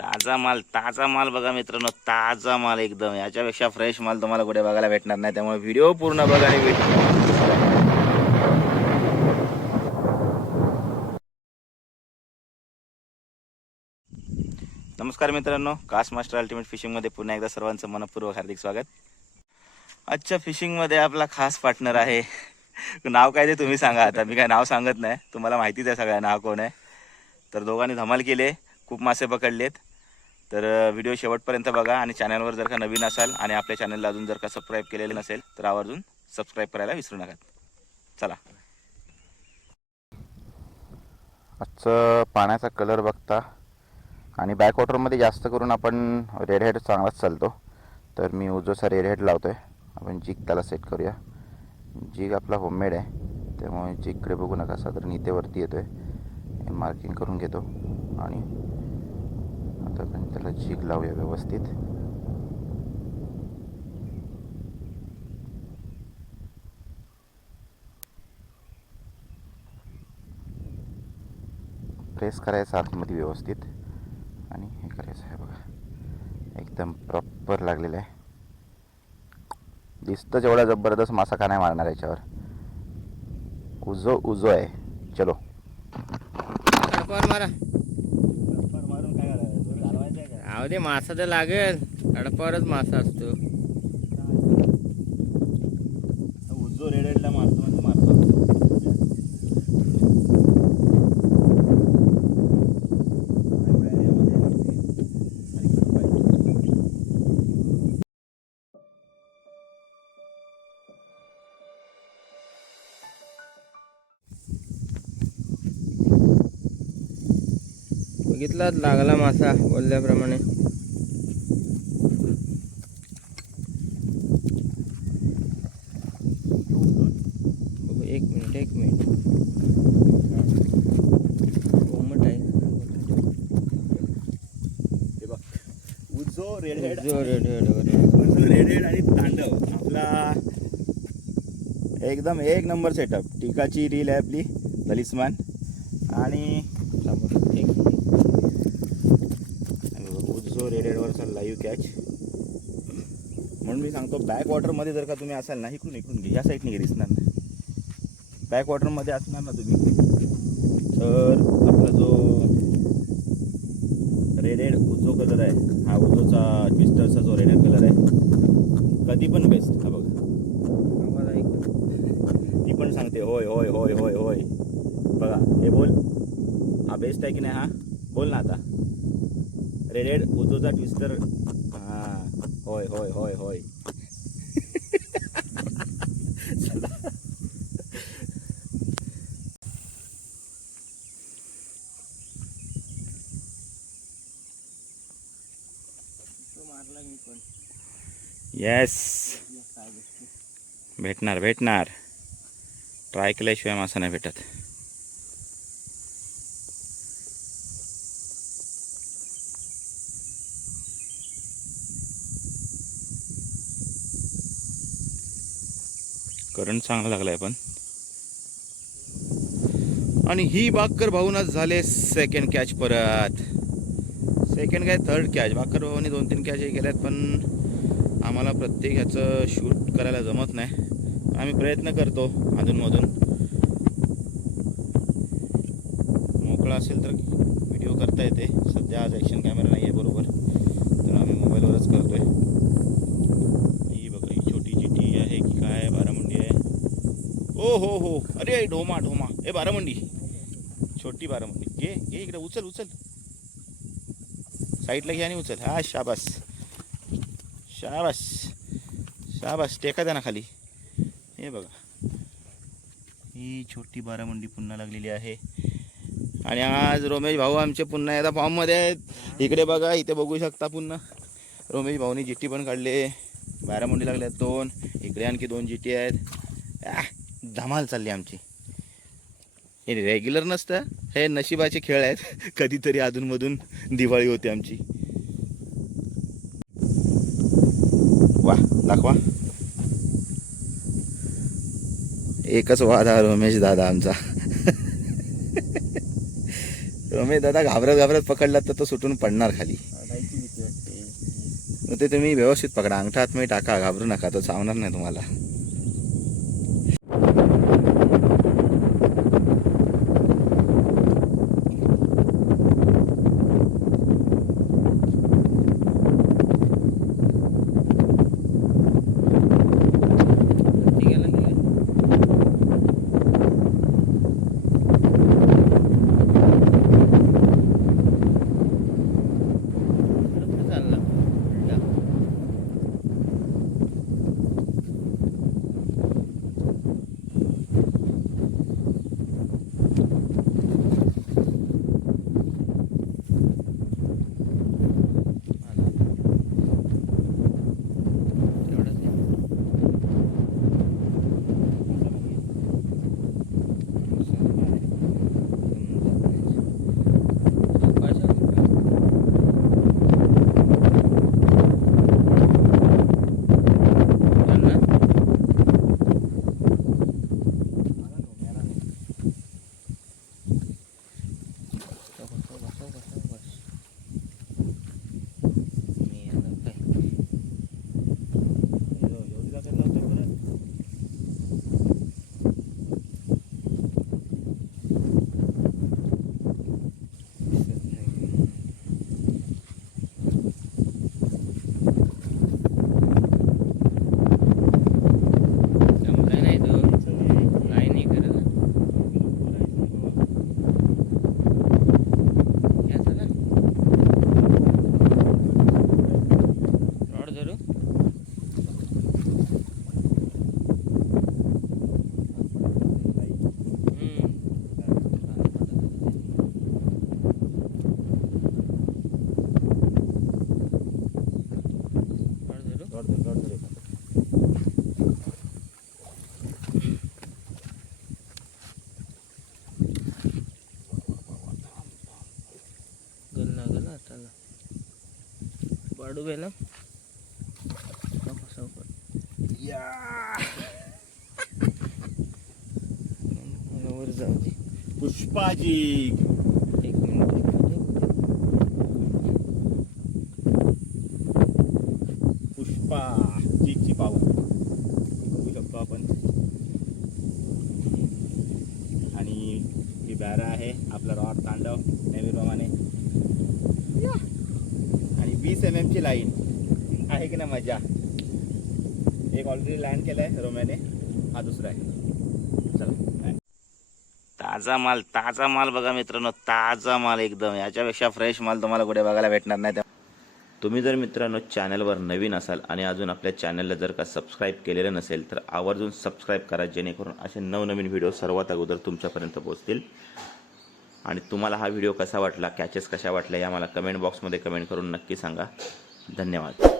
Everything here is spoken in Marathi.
ताजा माल ताजा माल बघा मित्रांनो ताजा माल एकदम. याच्यापेक्षा फ्रेश माल तुम्हाला कुठे बघायला भेटणार नाही त्यामुळे व्हिडिओ पूर्ण बघा आणि भेट नमस्कार मित्रांनो कास्ट मास्टर अल्टिमेट फिशिंगमध्ये पुन्हा एकदा सर्वांचं मनपूर्वक हार्दिक स्वागत. आजच्या फिशिंगमध्ये आपला खास पार्टनर आहे. नाव काय ते तुम्ही सांगा आता. मी काय नाव सांगत नाही. तुम्हाला माहितीच आहे सगळ्या नाव कोण आहे. तर दोघांनी धमाल केले खूप मासे पकडलेत. तर व्हिडिओ शेवटपर्यंत बघा आणि चॅनलवर जर का नवीन असाल आणि आपल्या चॅनलला अजून जर का सबस्क्राईब केलेलं नसेल तर आवर्जून सबस्क्राईब करायला विसरू नका. चला. आजचं पाण्याचा कलर बघता. आणि बॅकवॉटरमध्ये जास्त करून आपण रेड हेड चांगलाच चालतो. तर मी उजोचा रेड हेड लावतो आहे आपण जिग त्याला सेट करूया. जिग आपला होममेड आहे. त्यामुळे जिगकडे बघू नका. साधारण इथेवरती येतो आहे मार्किंग करून घेतो. आणि आता आपण त्याला जिग लावूया व्यवस्थित. प्रेस करायचं आतमध्ये व्यवस्थित. आणि हे करायचं आहे बघा. एकदम प्रॉपर लागलेलं आहे. दिसतं जेवढा जबरदस्त मासा का नाही मारणार याच्यावर. उजो उजो आहे. चलो. मारा. अहो दे मासा तर लागेल. कडपावरच मासा असतो. बघितलाच लागला मासा बोलल्याप्रमाणे. एक मिनिट एक मिनिट. कोमट आहे. उजो रेडहेड जो रेड रेड वगैरे रेडहेड आणि तांडव आपला एकदम एक नंबर सेटअप टिकाची रील आहे आपली तलिस्मान. आणि थांबा, एक मिनिट उजो रेडहेडवरचा लाईव्ह कॅच म्हणून मी सांगतो बॅक वॉटरमध्ये जर का तुम्ही असाल ना इकडून इकडून घे. या साईडने दिसणार नाही. बॅक वॉटरमध्ये असणार ना तुम्ही. तर आपला जो रेडेड उजो कलर आहे हा उजोचा ट्विस्टरचा जो रेडेड कलर आहे कधी पण बेस्ट हा बघा. ती पण सांगते होय होय होय होय होय. बघा हे बोल. हा बेस्ट आहे की नाही हा? बोल ना आता. रेडेड उजोचा ट्विस्टर. हा होय होय होय होय. येस भेटणार भेटणार. ट्राय केल्याशिवाय मासा नाही भेटत. करंट चांगला आहे पण. आणि ही बाकर भाऊनच झाले सेकंड कॅच परत. सेकंड काय? थर्ड कॅच बाकर भाऊनी दोन तीन कॅच केल्यात पण आम्हाला प्रत्येक ह्याचं शूट करायला जमत नाही. आम्ही प्रयत्न करतो अधूनमधून. मोकळा असेल तर व्हिडिओ करता येते. सध्या आज ॲक्शन कॅमेरा नाही आहे बरोबर. तर आम्ही मोबाईलवरच करतो आहे ही बघा ही छोटी चिठी आहे की काय बारामुंडी आहे हो हो हो. अरे ढोमा ढोमा. ए बारामुंडी. छोटी बारामुंडी. घे घे इकडे उचल उचल. साईडला घे आणि उचल. हा शाबास. शाबास. शाबास. टेका द्या ना खाली. हे बघा. ही छोटी बारामुंडी पुन्हा लागलेली आहे. आणि आज रोमेश भाऊ आमचे पुन्हा एकदा फॉर्ममध्ये आहेत. इकडे बघा इथे बघू शकता पुन्हा. रोमेश भाऊनी जिट्टी पण काढले. बारामुंडी लागल्यात दोन. इकडे आणखी दोन जिट्टी आहेत. धमाल चालली आमची. हे रेग्युलर नसतं. हे नशिबाचे खेळ आहेत. कधीतरी अधूनमधून दिवाळी होते आमची. वा दाखवा. एकच वाद हा रमेश दादा आमचा. रमेश दादा घाबरत घाबरत पकडला तर तो सुटून पडणार खाली. ते तुम्ही व्यवस्थित पकडा. अंगठा आतमध्ये टाका घाबरू नका. तो चावणार नाही तुम्हाला. dugay lang. Soko, soko. Yeah! ano, where's that? horizonte. Take me na pushpajig. Pushpa! M एमची line आहे की नाही मजा? एक ऑलरेडी लँड केलं आहे रोम्याने. हा दुसरा आहे. चला. ताजा माल ताजा माल बघा मित्रांनो ताजा माल एकदम. याच्यापेक्षा फ्रेश माल तुम्हाला कुठे बघायला भेटणार नाही. तुम्ही जर मित्रांनो चॅनलवर नवीन असाल आणि अजून आपल्या चॅनलला जर का सबस्क्राईब केलेलं नसेल तर आवर्जून सबस्क्राईब करा जेणेकरून असे नवनवीन व्हिडिओ सर्वात अगोदर तुमच्यापर्यंत पोहोचतील. आणि तुम्हाला हा व्हिडिओ कसा वाटला कॅचेस कशा वाटल्या या मला कमेंट बॉक्समध्ये कमेंट करून नक्की सांगा. धन्यवाद.